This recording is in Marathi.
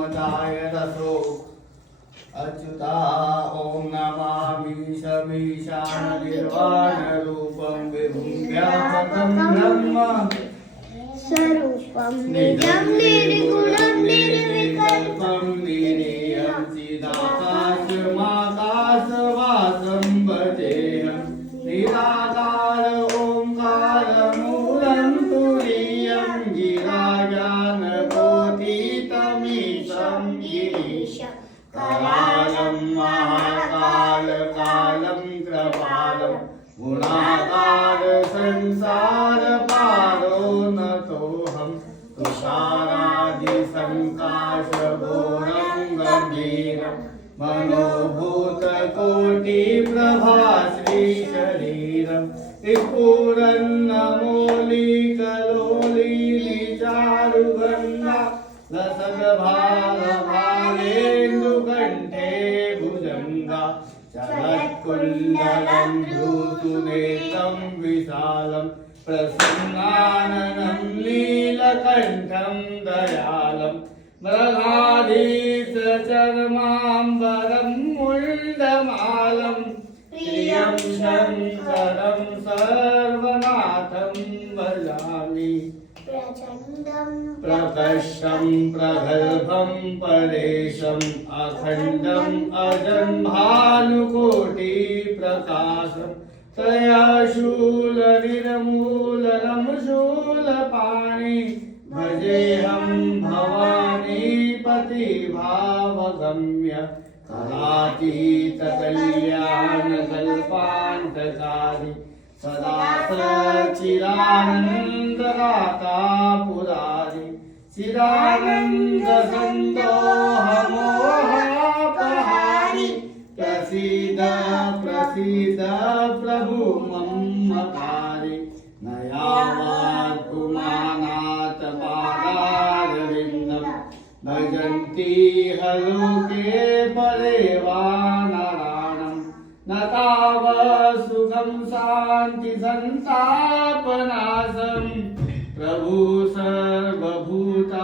मदाय रसो अच्युता ओम नमामि शमीशाननिर्वाणरूपं विभुं व्यापकं ब्रह्म स्वरूपं निजं निर्गुणं निर्विकल्पं निरीयं चिदाकाशमाकाशवासं भजेऽहं निराकार ओंकारमूलं तुरीयं गिराजानकोटितमीशं गिरीशं कालं महाकालकालं कृपालं गुणाकार संसारपारो नतोऽहं तुषारादिसङ्काशघोरं गम्भीरं मनोभूतकोटिप्रभाश्रीशरीरं त्रिपुरन्नमोलिकलोलिनिचारुगन्धा लसद्भालेन्दुकण्ठे भुजङ्गा चलत्कुण्डलं धूतुनेत्रं विशालं प्रसन्नाननं नीलकण्ठं दयालं मृगाधीशचर्माम्बरं मुण्डमालं प्रियं शङ्करं सर्वनाथं भजामि प्रकर्षं प्रगल्भं परेशम् अखण्डम् अजं भानुकोटिप्रकाशं तयाशूलनिर्मूलनं शूलपाणि भजेऽहं भवानीपतिभावगम्य कलातीतकल्याणकल्पान्तकारी सदा सच्चिदानन्ददाता पुरारि चिदानन्दसन्दोहमोहापहारि प्रसीद प्रसीद प्रभु मम्मकारी नयावात् पुमानात् पादारविन्दं भजन्ति हलोके परे वा नराणं न तावत् सुखं शान्ति संतापनाशं प्रभु सर्वभूतानि